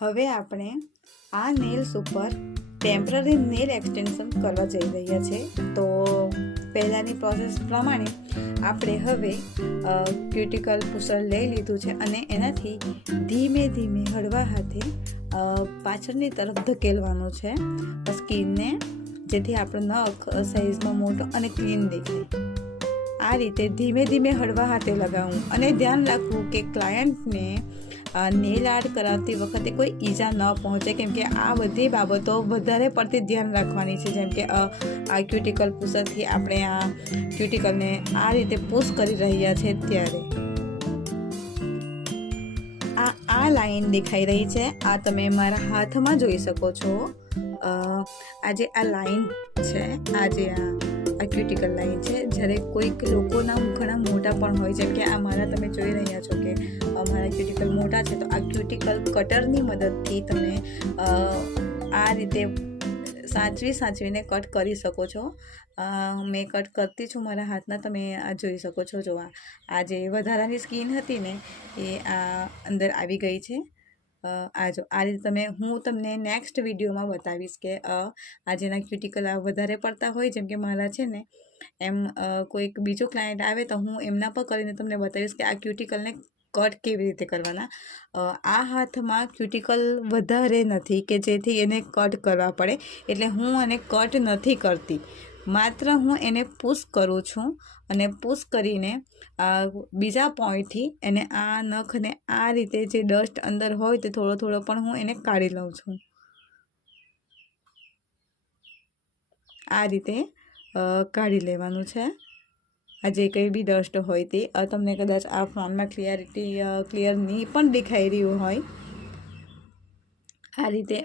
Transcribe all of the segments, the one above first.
હવે આપણે આ નેલ્સ ઉપર ટેમ્પરરી નેલ એક્સટેન્શન કરવા જઈ રહ્યા છે. તો પહેલાંની પ્રોસેસ પ્રમાણે આપણે હવે ક્યુટિકલ પુસર લઈ લીધું છે અને એનાથી ધીમે ધીમે હળવા હાથે પાછળની તરફ ધકેલવાનું છે સ્કિનને, જેથી આપણો નખ સાઇઝમાં મોટો અને ક્લીન દેખાય. આ રીતે ધીમે ધીમે હળવા હાથે લગાવવું અને ધ્યાન રાખવું કે ક્લાયન્ટને નેલ આર્ટ કરાવતી વખતે કોઈ ઈજા ન પહોંચે, કેમ કે આ બધી બાબતો વધારે પડતી ધ્યાન રાખવાની છે. જેમ કે આ ક્યુટિકલ પુશરથી આપણે આ ક્યુટિકલને આ રીતે પુશ કરી રહ્યા છે ત્યારે આ લાઈન દેખાઈ રહી છે. આ તમે મારા હાથમાં જોઈ શકો છો. આ જે આ લાઈન છે, આ ક્યુટિકલ લાઈન છે. જ્યારે કોઈક લોકોના ઘણા મોટા પણ હોય, જેમ કે આ મારા તમે જોઈ રહ્યા છો કે મારા ક્યુટિકલ મોટા છે, તો આ ક્યુટિકલ કટરની મદદથી તમે આ રીતે સાચવીને કટ કરી શકો છો. મેં કટ કરતી છું મારા હાથના, તમે આ જોઈ શકો છો. જો આ જે વધારાની સ્કિન હતી ને એ આ અંદર આવી ગઈ છે. આ રીતે હું તમને નેક્સ્ટ વિડીયોમાં બતાવીશ કે આ જેના ક્યુટિકલ વધારે પડતા હોય, જેમ કે મારા છે ને, એમ કોઈક બીજો ક્લાયન્ટ આવે તો હું એમના પર કરીને તમને બતાવીશ કે આ ક્યુટિકલને કટ કેવી રીતે કરવાના. આ હાથમાં ક્યુટિકલ વધારે નથી કે જેથી એને કટ કરવા પડે, એટલે હું એને કટ નથી કરતી, માત્ર હું એને પુશ કરું છું અને પુશ કરીને બીજા પોઈન્ટથી એને આ નખને આ રીતે જે ડસ્ટ અંદર હોય તે થોડો પણ હું એને કાઢી લઉં છું. આ રીતે કાઢી લેવાનું છે. આ જે કંઈ બી ડસ્ટ હોય તે તમને કદાચ આ ફોનમાં ક્લિયર નહીં પણ દેખાઈ રહ્યું હોય. આ રીતે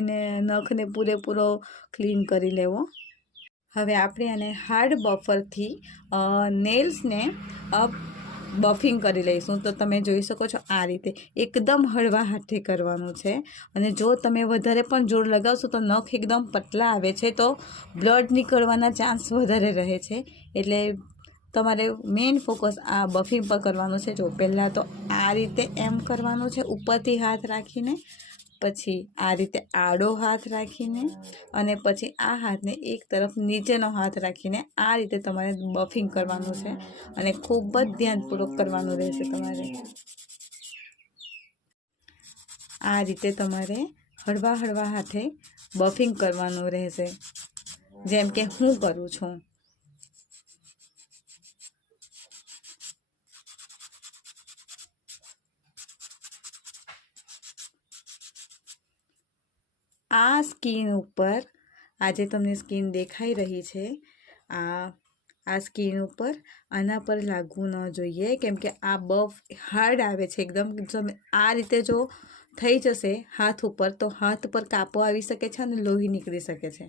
એને નખને પૂરેપૂરો ક્લીન કરી લેવો. હવે આપણે એને હાર્ડ બફરથી નેલ્સને બફિંગ કરી લઈશું. તો તમે જોઈ શકો છો આ રીતે એકદમ હળવા હાથે કરવાનું છે. અને જો તમે વધારે પણ જોર લગાવશો તો નખ એકદમ પતલા આવે છે, તો બ્લડ નીકળવાના ચાન્સ વધારે રહે છે. એટલે તમારે મેઇન ફોકસ આ બફિંગ પર કરવાનું છે. જો પહેલાં તો આ રીતે એમ કરવાનું છે ઉપરથી હાથ રાખીને, પછી આ રીતે આડો હાથ રાખીને, અને પછી આ હાથને એક તરફ નીચેનો હાથ રાખીને આ રીતે તમારે બફિંગ કરવાનું છે. અને ખૂબ જ ધ્યાનપૂર્વક કરવાનું રહેશે. તમારે આ રીતે તમારે હળવા હાથે બફિંગ કરવાનું રહેશે, જેમ કે હું કરું છું. આ સ્કિન ઉપર આજે તમને સ્કિન દેખાઈ રહી છે, આ સ્કિન ઉપર આના પર લાગવું ન જોઈએ, કેમ કે આ બફ હાર્ડ આવે છે એકદમ. આ રીતે જો થઈ જશે હાથ ઉપર તો હાથ પર કાપો આવી શકે છે અને લોહી નીકળી શકે છે.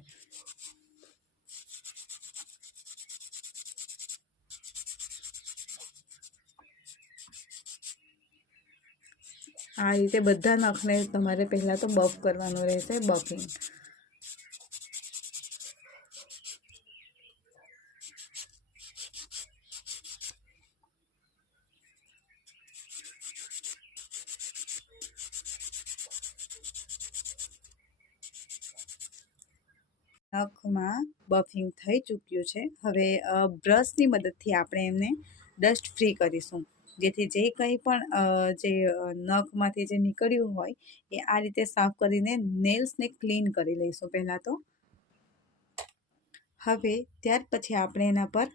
આ રીતે બધા નખને તમારે પહેલાં તો બફ કરવાનું રહેશે, બફિંગ. નખમાં બફિંગ થઈ ચૂક્યું છે. હવે બ્રશની મદદથી આપણે એમને ડસ્ટ ફ્રી કરીશું, જેથી જે કંઈ પણ જે નખમાંથી જે નીકળ્યું હોય એ આ રીતે સાફ કરીને નેલ્સને ક્લીન કરી લઈશું પહેલાં તો. હવે ત્યાર પછી આપણે એના પર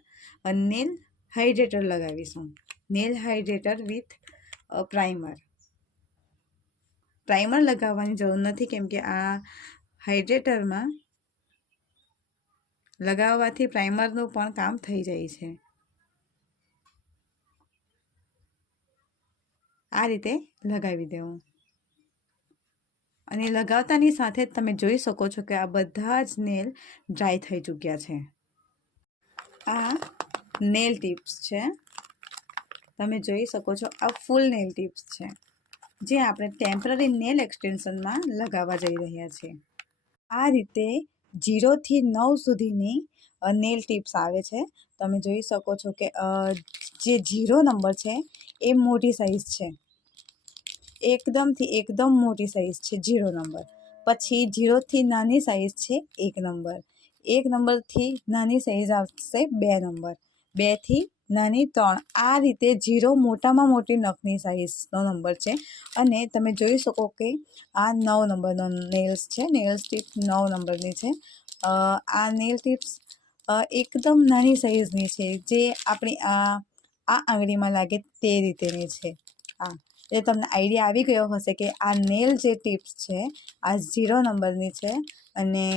નેલ હાઇડ્રેટર લગાવીશું. નેલ હાઇડ્રેટર વિથ પ્રાઇમર લગાવવાની જરૂર નથી, કેમ કે આ હાઇડ્રેટરમાં લગાવવાથી પ્રાઇમરનું પણ કામ થઈ જાય છે. આ રીતે લગાવી દેવું. અને લગાવતાની સાથે જ તમે જોઈ શકો છો કે આ બધા જ નેલ ડ્રાય થઈ ચૂક્યા છે. આ નેલ ટિપ્સ છે, તમે જોઈ શકો છો. આ ફૂલ નેલ ટિપ્સ છે જે આપણે ટેમ્પરરી નેલ એક્સટેન્શનમાં લગાવવા જઈ રહ્યા છીએ. આ રીતે 0 થી 9 સુધીની નેલ ટિપ્સ આવે છે. તમે જોઈ શકો છો કે જે 0 નંબર છે એ મોટી સાઇઝ છે, એકદમથી એકદમ મોટી સાઈઝ છે 0 નંબર, પછી 0થી નાની સાઈઝ છે 1 નંબર, 1 નંબરથી નાની સાઈઝ આવશે 2 નંબર, 2થી નાની 3, આ રીતે 0 મોટામાં મોટી નખની સાઈઝનો નંબર છે. અને તમે જોઈ શકો કે આ 9 નંબરનો નેલ્સ છે, નેલ્સ ટીપ 9 નંબરની છે. આ નેલ ટિપ્સ એકદમ નાની સાઈઝની છે, જે આપણી આ આંગળીમાં લાગે તે રીતેની છે. એટલે તમને આઈડિયા આવી ગયો હશે કે આ નેલ જે ટિપ્સ છે આ 0 નંબરની છે અને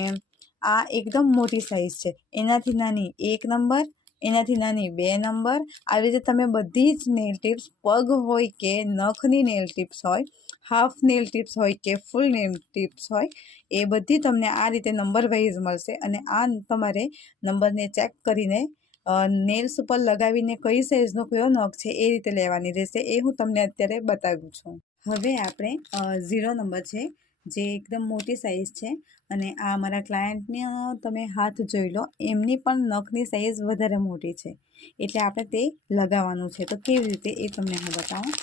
આ એકદમ મોટી સાઈઝ છે. એનાથી નાની 1 નંબર, એનાથી નાની 2 નંબર, આવી રીતે તમે બધી જ નેલ ટિપ્સ, પગ હોય કે નખની નેલ ટિપ્સ હોય, હાફ નેલ ટિપ્સ હોય કે ફૂલ નેલ ટિપ્સ હોય, એ બધી તમને આ રીતે નંબર વાઇઝ મળશે. અને આ તમારે નંબરને ચેક કરીને નેલ્સ ઉપર લગાવીને કઈ સાઈઝનો કયો નખ છે એ રીતે લેવાની રહેશે. એ હું તમને અત્યારે બતાવું છું. હવે આપણે 0 નંબર છે, જે એકદમ મોટી સાઈઝ છે, અને આ મારા ક્લાયન્ટને તમે હાથ જોઈ લો, એમની પણ નખની સાઈઝ વધારે મોટી છે, એટલે આપણે તે લગાવવાનું છે. તો કેવી રીતે એ તમને હું બતાવું.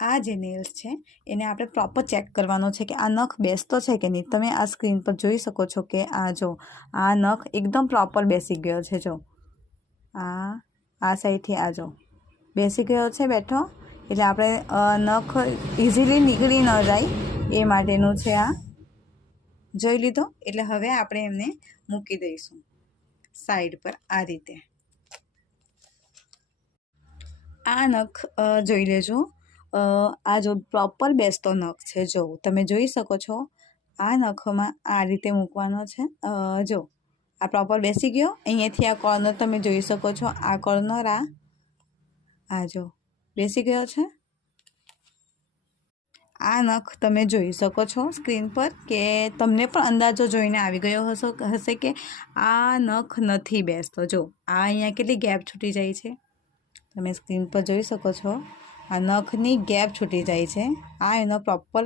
આ જે નેલ્સ છે એને આપણે પ્રોપર ચેક કરવાનો છે કે આ નખ બેસતો છે કે નહીં. તમે આ સ્ક્રીન પર જોઈ શકો છો કે આ જો આ નખ એકદમ પ્રોપર બેસી ગયો છે. જો આ સાઈડથી આ જો બેસી ગયો છે બેઠો, એટલે આપણે નખ ઇઝીલી નીકળી ન જાય એ માટેનું છે. આ જોઈ લીધો. એટલે હવે આપણે એમને મૂકી દઈશું સાઈડ પર આ રીતે. આ નખ જોઈ લેજો. આ જો પ્રોપર બેસતો નખ છે, જો તમે જોઈ શકો છો. આ નખમાં આ રીતે મૂકવાનો છે. જો આ પ્રોપર બેસી ગયો. અહીંયાથી આ કોર્નર તમે જોઈ શકો છો. આ કોર્નર આ જો બેસી ગયો છે. આ નખ તમે જોઈ શકો છો સ્ક્રીન પર, કે તમને પણ અંદાજો જોઈને આવી ગયો હશે કે આ નખ નથી બેસતો. જો આ અહીંયા કેટલી ગેપ છૂટી જાય છે, તમે સ્ક્રીન પર જોઈ શકો છો. આ નખની ગેપ છૂટી જાય છે. આ એનો પ્રોપર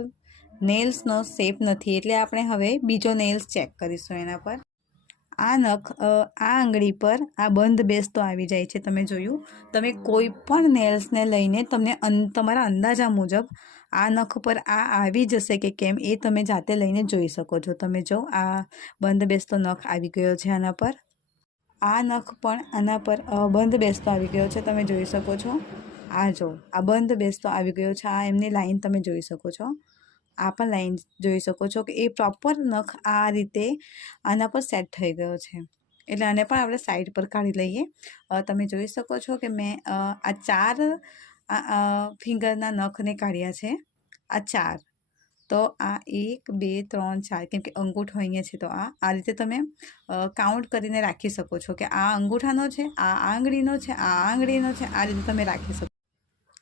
નેલ્સનો શેપ નથી, એટલે આપણે હવે બીજો નેલ્સ ચેક કરીશું એના પર. આ નખ આ આંગળી પર આ બંધ બેસતો આવી જાય છે. તમે જોયું. તમે કોઈ પણ નેલ્સને લઈને તમને તમારા અંદાજા મુજબ આ નખ પર આ આવી જશે કે કેમ એ તમે જાતે લઈને જોઈ શકો છો. તમે જો આ બંધ બેસતો નખ આવી ગયો છે આના પર. આ નખ પણ આના પર બંધ બેસતો આવી ગયો છે, તમે જોઈ શકો છો. આ જો આ બંધ બેસતો આવી ગયો છે. આ એમની લાઈન તમે જોઈ શકો છો. આ પણ લાઈન જોઈ શકો છો કે એ પ્રોપર નખ આ રીતે આના પર સેટ થઈ ગયો છે. એટલે આને પણ આપણે સાઈડ પર કાઢી લઈએ. તમે જોઈ શકો છો કે મેં આ 4 ફિંગરના નખને કાઢ્યા છે. આ 4, તો આ 1 2 3 4, કેમ કે અંગૂઠો અહીંયા છે, તો આ રીતે તમે કાઉન્ટ કરીને રાખી શકો છો કે આ અંગૂઠાનો છે, આ આંગળીનો છે, આ આંગળીનો છે. આ રીતે તમે રાખી શકો.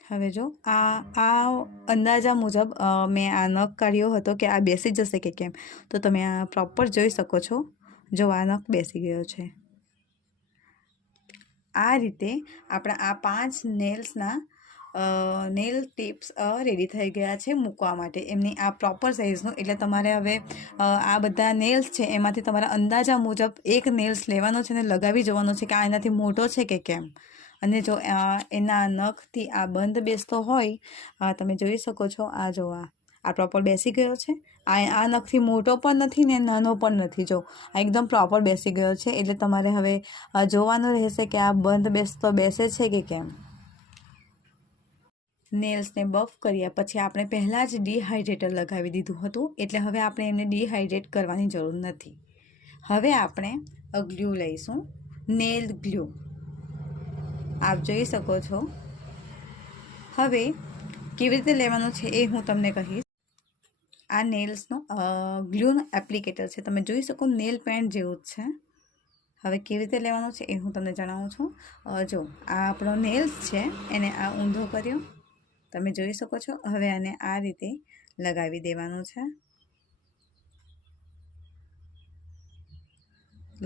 હવે જો આ અંદાજા મુજબ મેં આ નખ કાઢ્યો હતો કે આ બેસી જશે કે કેમ, તો તમે આ પ્રોપર જોઈ શકો છો. જો આ નખ બેસી ગયો છે. આ રીતે આપણા આ 5 નેલ્સના નેલ ટિપ્સ રેડી થઈ ગયા છે મૂકવા માટે, એમની આ પ્રોપર સાઇઝનું. એટલે તમારે હવે આ બધા નેલ્સ છે એમાંથી તમારા અંદાજા મુજબ એક નેલ્સ લેવાનો છે અને લગાવી જવાનો છે કે આ એનાથી મોટો છે કે કેમ. અને જો એના નખથી આ બંધ બેસતો હોય, તમે જોઈ શકો છો. આ જો આ પ્રોપર બેસી ગયો છે. આ નખથી મોટો પણ નથી ને નાનો પણ નથી. જો આ એકદમ પ્રોપર બેસી ગયો છે. એટલે તમારે હવે જોવાનું રહેશે કે આ બંધ બેસતો બેસે છે કે કેમ. નેલ્સને બફ કર્યા પછી આપણે પહેલાં જ ડિહાઇડ્રેટર લગાવી દીધું હતું, એટલે હવે આપણે એમને ડિહાઇડ્રેટ કરવાની જરૂર નથી. હવે આપણે ગ્લુ લઈશું, નેલ ગ્લુ. આપ જોઈ શકો છો. હવે કેવી રીતે લેવાનું છે એ હું તમને કહીશ. આ નેલ્સનો ગ્લુનું એપ્લિકેટર છે, તમે જોઈ શકો નેલ પેન્ટ જેવું જ છે. હવે કેવી રીતે લેવાનું છે એ હું તમને જણાવું છું. જો આ આપણો નેલ્સ છે, એને આ ઊંધો કર્યો, તમે જોઈ શકો છો. હવે આને આ રીતે લગાવી દેવાનું છે.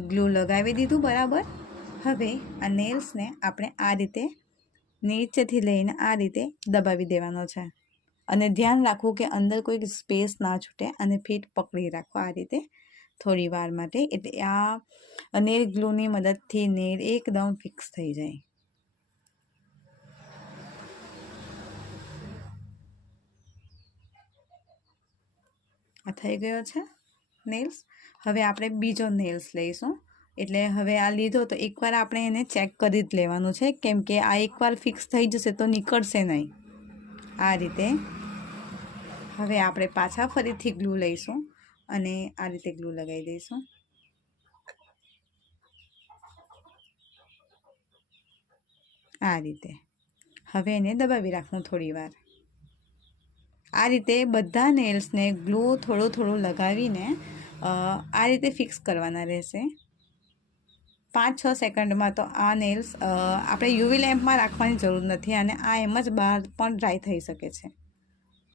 ગ્લુ લગાવી દીધું બરાબર. હવે આ નેલ્સને આપણે આ રીતે નીચેથી લઈને આ રીતે દબાવી દેવાનો છે. અને ધ્યાન રાખવું કે અંદર કોઈ સ્પેસ ના છૂટે, અને ફીટ પકડી રાખો આ રીતે થોડી વાર માટે. એટલે આ નેલ ગ્લુની મદદથી નેલ એકદમ ફિક્સ થઈ જાય. આ થઈ ગયો છે નેલ્સ. હવે આપણે બીજો નેલ્સ લઈશું. એટલે હવે આ લીધો તો એકવાર આપણે એને ચેક કરી જ લેવાનું છે, કેમ કે આ એકવાર ફિક્સ થઈ જશે તો નીકળશે નહીં. આ રીતે હવે આપણે પાછા ફરીથી ગ્લુ લઈશું અને આ રીતે ગ્લુ લગાવી દઈશું. આ રીતે હવે એને દબાવી રાખવું થોડી વાર. આ રીતે બધા નેલ્સને ગ્લુ થોડું થોડું લગાવીને આ રીતે ફિક્સ કરવાના રહેશે. 5-6 સેકન્ડમાં તો આ નેલ્સ આપણે યુવી લેમ્પમાં રાખવાની જરૂર નથી અને આ એમ જ બહાર પણ ડ્રાય થઈ શકે છે.